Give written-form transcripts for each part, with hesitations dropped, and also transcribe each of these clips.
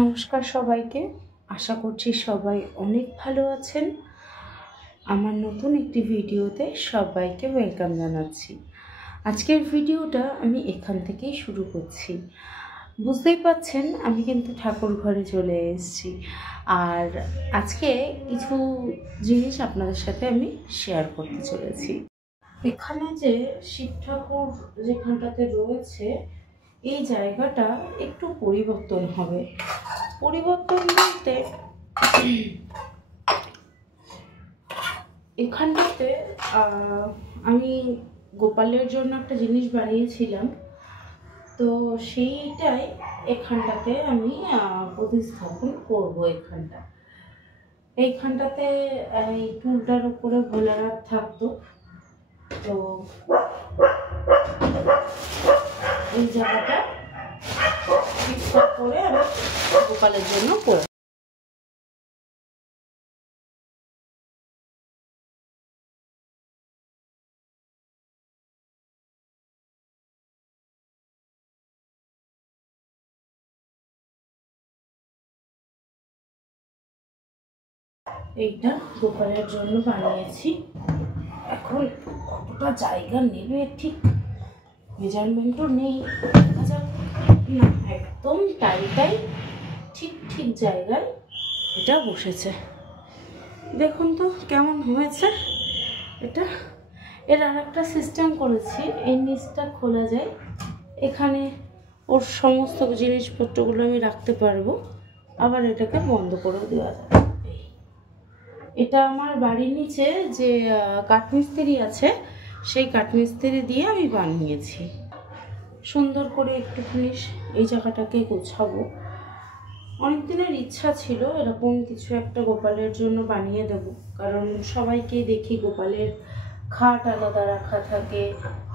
নমস্কার সবাইকে। আশা করছি সবাই অনেক ভালো আছেন। আমার নতুন একটি ভিডিওতে সবাইকে ওয়েলকাম জানাচ্ছি। আজকের ভিডিওটা আমি এখান থেকেই শুরু করছি। বুঝতেই পাচ্ছেন আমি কিন্তু ঠাকুর ঘরে চলে এসেছি, আর আজকে কিছু জিনিস আপনাদের সাথে আমি শেয়ার করতে চলেছি। এখানে যে শিব ঠাকুর যেখানটাতে রয়েছে, এই জায়গাটা একটু পরিবর্তন হবে। পরিবর্তন বলতে এখানটাতে আমি গোপালের জন্য একটা জিনিস বানিয়েছিলাম, তো সেইটাই এখানটাতে আমি প্রতিস্থাপন করব। এইখানটাতে এই টুলটার উপরে ভোলানাথ থাকতো, তো এই জায়গাটা ঠিকঠাক করে আমি গোপালের জন্য করব। এইটা গোপালের জন্য বানিয়েছি। এখন কতটা জায়গা নেবে ঠিক মেজারমেন্টও নেই, দেখা যাক। না, একদম টাইটাই ঠিক জায়গায় এটা বসেছে। দেখুন তো কেমন হয়েছে এটা। এর আর একটা সিস্টেম করেছি, এই নিচটা খোলা যায়, এখানে ওর সমস্ত জিনিসপত্রগুলো আমি রাখতে পারবো, আবার এটাকে বন্ধ করে দেওয়া যায়। এটা আমার বাড়ির নিচে যে কাঠমিস্ত্রি আছে, সেই কাঠমিস্ত্রি দিয়ে আমি বানিয়েছি। সুন্দর করে একটুখানি এই জায়গাটাকে গোছাবো। অনেক দিনের ইচ্ছা ছিল এরকম কিছু একটা গোপালের জন্য বানিয়ে দেব, কারণ সবাইকে দেখি গোপালের খাট আলাদা রাখা থাকে,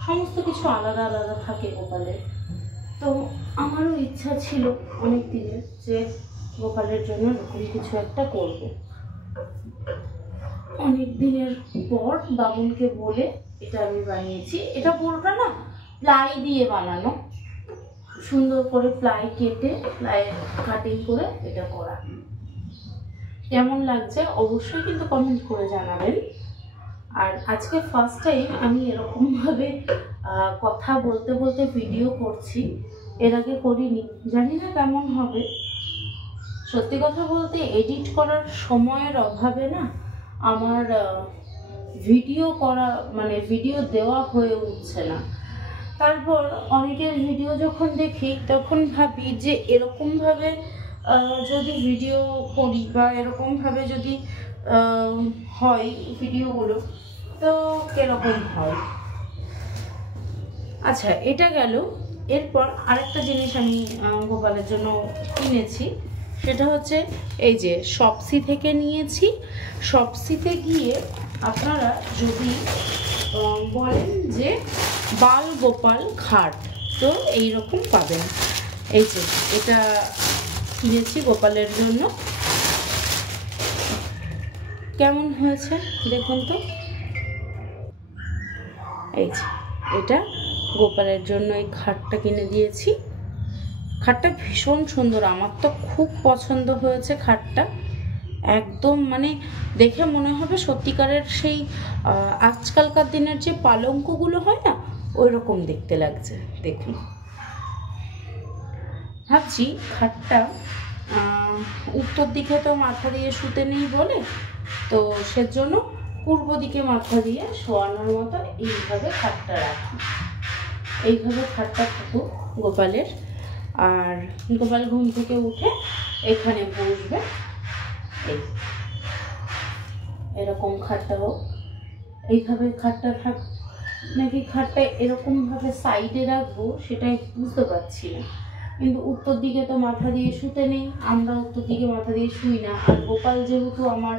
সমস্ত কিছু আলাদা আলাদা থাকে গোপালের। তো আমারও ইচ্ছা ছিল অনেক দিনের যে গোপালের জন্য এরকম কিছু একটা করব। অনেক দিনের পর বাবুনকে বলে এটা আমি বানিয়েছি। এটা পুরোটা না প্লাই দিয়ে বানানো, সুন্দর করে প্লাই কেটে প্লাই কাটিং করে এটা করা। কেমন লাগছে অবশ্যই কিন্তু কমেন্ট করে জানাবেন। আর আজকে ফার্স্ট টাইম আমি এরকমভাবে কথা বলতে বলতে ভিডিও করছি, এর আগে করিনি, জানি না কেমন হবে। সত্যি কথা বলতে এডিট করার সময়ের অভাবে না আমার ভিডিও করা মানে ভিডিও দেওয়া হয়ে উঠছে না। তারপর অনেকের ভিডিও যখন দেখি তখন ভাবি যে এরকমভাবে যদি ভিডিও করি বা এরকমভাবে যদি হয় ভিডিওগুলো, তো কীরকম হয়। আচ্ছা, এটা গেল। এরপর আরেকটা জিনিস আমি গোপালের জন্য কিনেছি, সেটা হচ্ছে এই যে শপসি থেকে নিয়েছি। শপসিতে গিয়ে আপনারা যদি বলেন যে বাল গোপাল খাট, তো এইরকম পাবেন। এই যে এটা কিনেছি গোপালের জন্য। কেমন হয়েছে দেখুন তো। এই যে এটা গোপালের জন্য এই খাটটা কিনে দিয়েছি। খাটটা ভীষণ সুন্দর, আমার তো খুব পছন্দ হয়েছে খাটটা। একদম মানে দেখে মনে হবে সত্যিকারের সেই আজকালকার দিনের যে পালঙ্কগুলো হয় না, ওই রকম দেখতে লাগছে। দেখুন, ভাবছি খাটটা উত্তর দিকে তো মাথা দিয়ে শুতে নেই বলে, তো সেজন্য পূর্ব দিকে মাথা দিয়ে শোয়ানোর মতো এইভাবে খাটটা রাখি। এইভাবে খাটটা থাকুক গোপালের, আর গোপাল ঘুম থেকে উঠে এখানে বসবে। এরকম খাটটা হোক, এইভাবে খাটটা থাক, নাকি খাটটা এরকমভাবে সাইডে রাখবো সেটাই বুঝতে পারছি না। কিন্তু উত্তর দিকে তো মাথা দিয়ে শুতে নেই, আমরা উত্তর দিকে মাথা দিয়ে শুই না। আর গোপাল যেহেতু আমার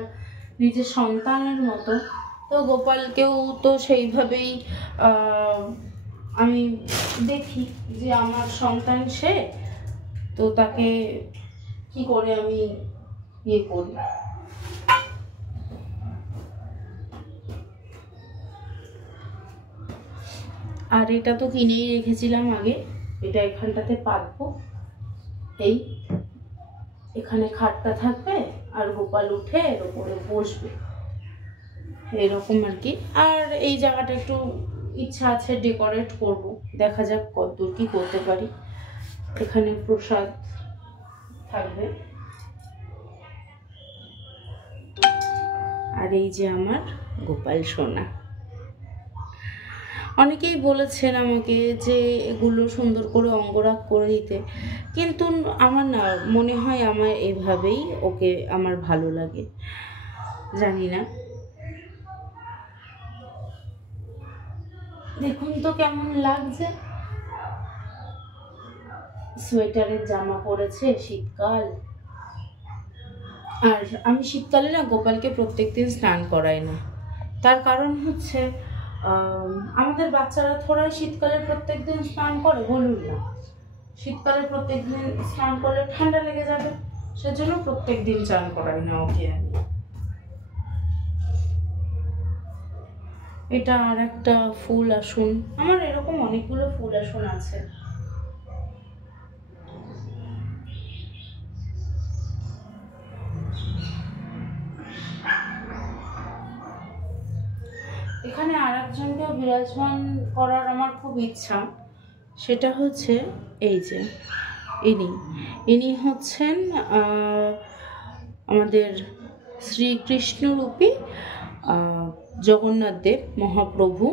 নিজের সন্তানের মতো, তো গোপালকেও তো সেইভাবেই আমি দেখি যে আমার সন্তান সে, তো তাকে কি করে আমি ইয়ে করি। আর এটা তো কিনেই রেখেছিলাম আগে, এটা এখানটাতে পাতবো। এই এখানে খাটটা থাকবে আর গোপাল উঠে এর উপরে বসবে, এরকম আর কি। আর এই জায়গাটা একটু ইচ্ছা আছে ডেকোরেট করব, দেখা যাক কতদূর কি করতে পারি। এখানে প্রসাদ থাকবে, আর এই যে আমার গোপাল সোনা। অনেকেই বলেছেন আমাকে যে এগুলো সুন্দর করে অঙ্গরাগ করে দিতে, কিন্তু আমার না মনে হয় আমার এভাবেই ওকে আমার ভালো লাগে, জানি না। দেখুন তো কেমন লাগছে, সোয়েটারের জামা পরেছে, শীতকাল। আর আমি শীতকালে না গোপালকে প্রত্যেকদিন স্নান করাই না, তার কারণ হচ্ছে আমাদের বাচ্চারা থোড়াই শীতকালে প্রত্যেকদিন স্নান করে, বলুন না। শীতকালে প্রত্যেকদিন স্নান করলে ঠান্ডা লেগে যাবে, সেজন্য প্রত্যেকদিন স্নান করাই না ওকে আমি। এটা আর একটা ফুল আসন, আমার এরকম অনেকগুলো ফুল আসন আছে। এখানে আর একজনকেও বিরাজমান করার আমার খুব ইচ্ছা, সেটা হচ্ছে এই যে ইনি হচ্ছেন আমাদের শ্রীকৃষ্ণরূপী জগন্নাথ দেব মহাপ্রভু।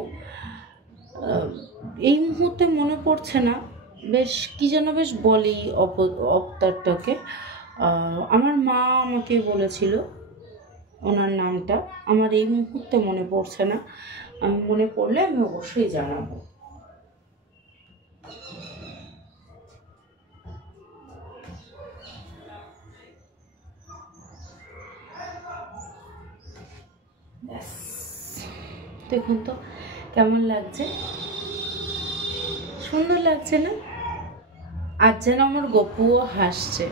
এই মুহূর্তে মনে পড়ছে না, বেশ কি যেন বেশ বলে অবতারটাকে, আমার মা আমাকে বলেছিল ওনার নামটা, আমার এই মুহূর্তে মনে পড়ছে না, আমি মনে পড়লে আমি অবশ্যই জানাবো। দেখুন তো কেমন লাগছে, সুন্দর লাগছে না? আজ যেন আমার গপুও হাসছে।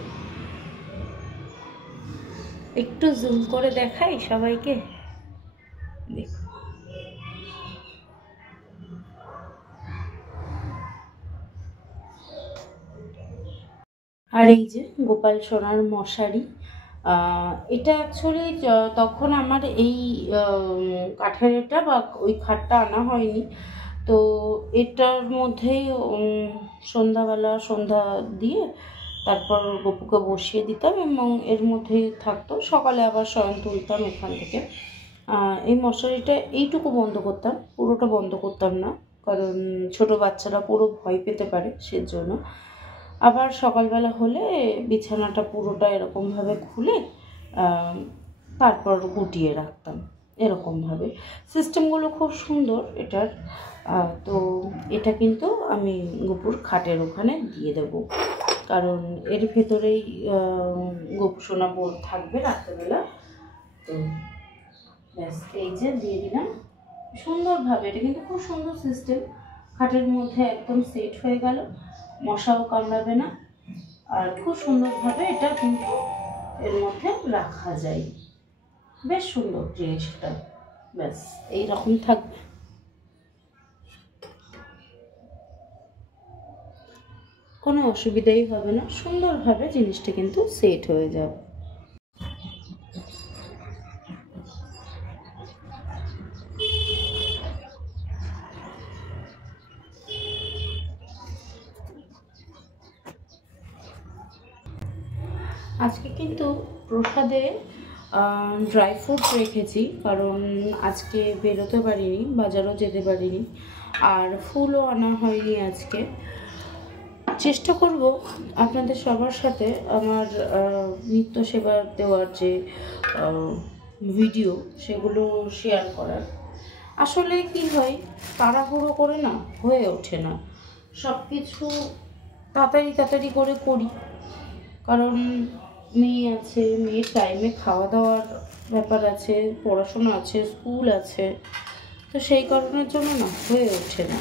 একটু জুম করে দেখাই সবাইকে, দেখুন। আর এই যে গোপাল সোনার মশারি, এটা অ্যাকচুয়ালি তখন আমার এই কাঠের এটা বা ওই খাটটা আনা হয়নি, তো এটার মধ্যেই সন্ধ্যা দিয়ে তারপর গপুকে বসিয়ে দিতাম এবং এর মধ্যেই থাকতো, সকালে আবার শয়ন তুলতাম এখান থেকে। এই মশারিটা এইটুকু বন্ধ করতাম, পুরোটা বন্ধ করতাম না, কারণ ছোট বাচ্চারা পুরো ভয় পেতে পারে, সেজন্য। আবার সকালবেলা হলে বিছানাটা পুরোটা এরকমভাবে খুলে তারপর গুটিয়ে রাখতাম, এরকমভাবে। সিস্টেমগুলো খুব সুন্দর এটার। তো এটা কিন্তু আমি গপুর খাটের ওখানে দিয়ে দেব, কারণ এর ভেতরেই গপু সোনা থাকবে রাত্রেবেলা। তো ব্যাস, এই যে দিয়ে দিলাম সুন্দরভাবে। এটা কিন্তু খুব সুন্দর সিস্টেম, খাটের মধ্যে একদম সেট হয়ে গেল, মশাও কামড়াবে না, আর খুব সুন্দরভাবে এটা কিন্তু এর মধ্যে রাখা যায়, বেশ সুন্দর জিনিসটা। ব্যাস এইরকম থাকবে, কোনো অসুবিধাই হবে না, সুন্দরভাবে জিনিসটা কিন্তু সেট হয়ে যাবে। আজকে কিন্তু প্রসাদে ড্রাই ফ্রুটস রেখেছি, কারণ আজকে বেরোতে পারিনি, বাজারও যেতে পারিনি, আর ফুলও আনা হয়নি আজকে। চেষ্টা করব আপনাদের সবার সাথে আমার নিত্য সেবা দেওয়ার যে ভিডিও, সেগুলো শেয়ার করার। আসলে কি হয়, তাড়াহুড়ো করে না হয়ে ওঠে না, সব কিছু তাড়াতাড়ি করে করি, কারণ মেয়ে আছে, মেয়ের টাইমে খাওয়া দাওয়ার ব্যাপার আছে, পড়াশোনা আছে, স্কুল আছে, তো সেই কারণের জন্য না হয়ে ওঠে না।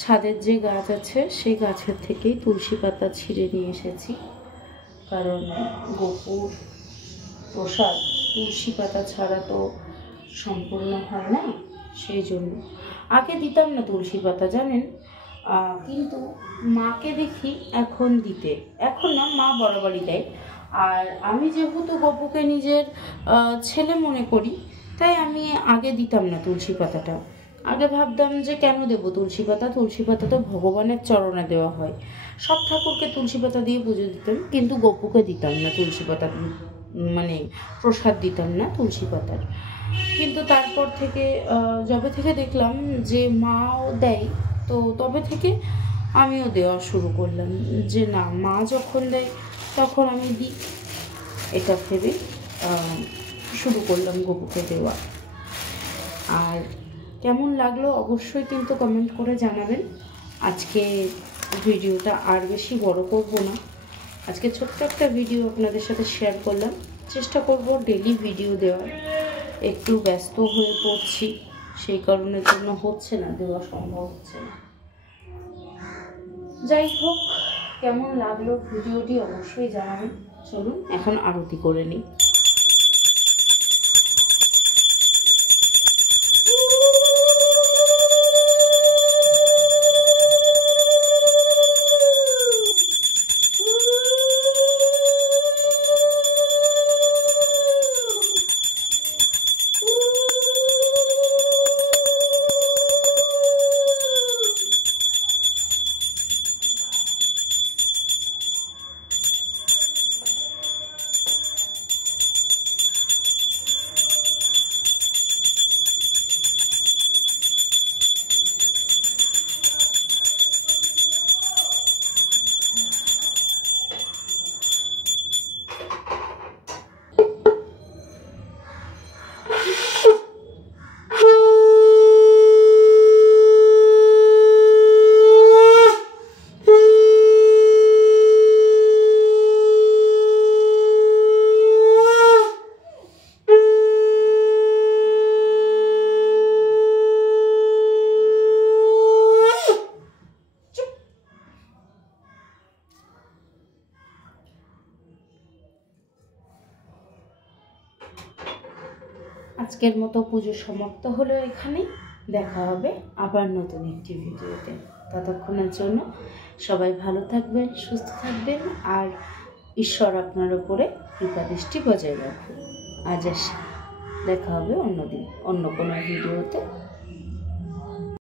ছাদের যে গাছ আছে সেই গাছের থেকেই তুলসী পাতা ছিঁড়ে নিয়ে এসেছি, কারণ গোপুর প্রসাদ তুলসী পাতা ছাড়া তো সম্পূর্ণ হয় না, সেই জন্য। আগে দিতাম না তুলসী পাতা, জানেন, কিন্তু মাকে দেখি এখন দিতে, এখন না, মা বরাবরই দেয়। আর আমি যেহেতু গপুকে নিজের ছেলে মনে করি, তাই আমি আগে দিতাম না তুলসী পাতাটা। আগে ভাবতাম যে কেন দেবো তুলসী পাতা, তুলসী পাতা তো ভগবানের চরণে দেওয়া হয়। সব ঠাকুরকে তুলসী পাতা দিয়ে পুজো দিতাম, কিন্তু গপুকে দিতাম না তুলসী পাতা, মানে প্রসাদ দিতাম না তুলসী পাতার। কিন্তু তারপর থেকে যবে থেকে দেখলাম যে মাও দেয়, তো তবে থেকে আমিও দেওয়া শুরু করলাম, যে না, মা যখন দেয় তখন আমি দিই, এটা ভেবে শুরু করলাম গপুকে দেওয়া। আর কেমন লাগলো অবশ্যই কিন্তু কমেন্ট করে জানাবেন। আজকে ভিডিওটা আর বেশি বড় করব না, আজকে ছোট্ট একটা ভিডিও আপনাদের সাথে শেয়ার করলাম। চেষ্টা করব ডেলি ভিডিও দেওয়ার, একটু ব্যস্ত হয়ে পড়ছি, সেই কারণের জন্য হচ্ছে না, দেওয়া সম্ভব হচ্ছে না। যাই হোক, কেমন লাগলো ভিডিওটি অবশ্যই জানাবেন। চলুন এখন আরতি করে নিই। আজকের মতো পুজো সমাপ্ত হলো এখানেই। দেখা হবে আবার নতুন একটি ভিডিওতে। ততক্ষণের জন্য সবাই ভালো থাকবেন, সুস্থ থাকবেন, আর ঈশ্বর আপনার উপরে কৃপা দৃষ্টি বজায় রাখুন। আজ আসি, দেখা হবে অন্যদিন অন্য কোনো ভিডিওতে।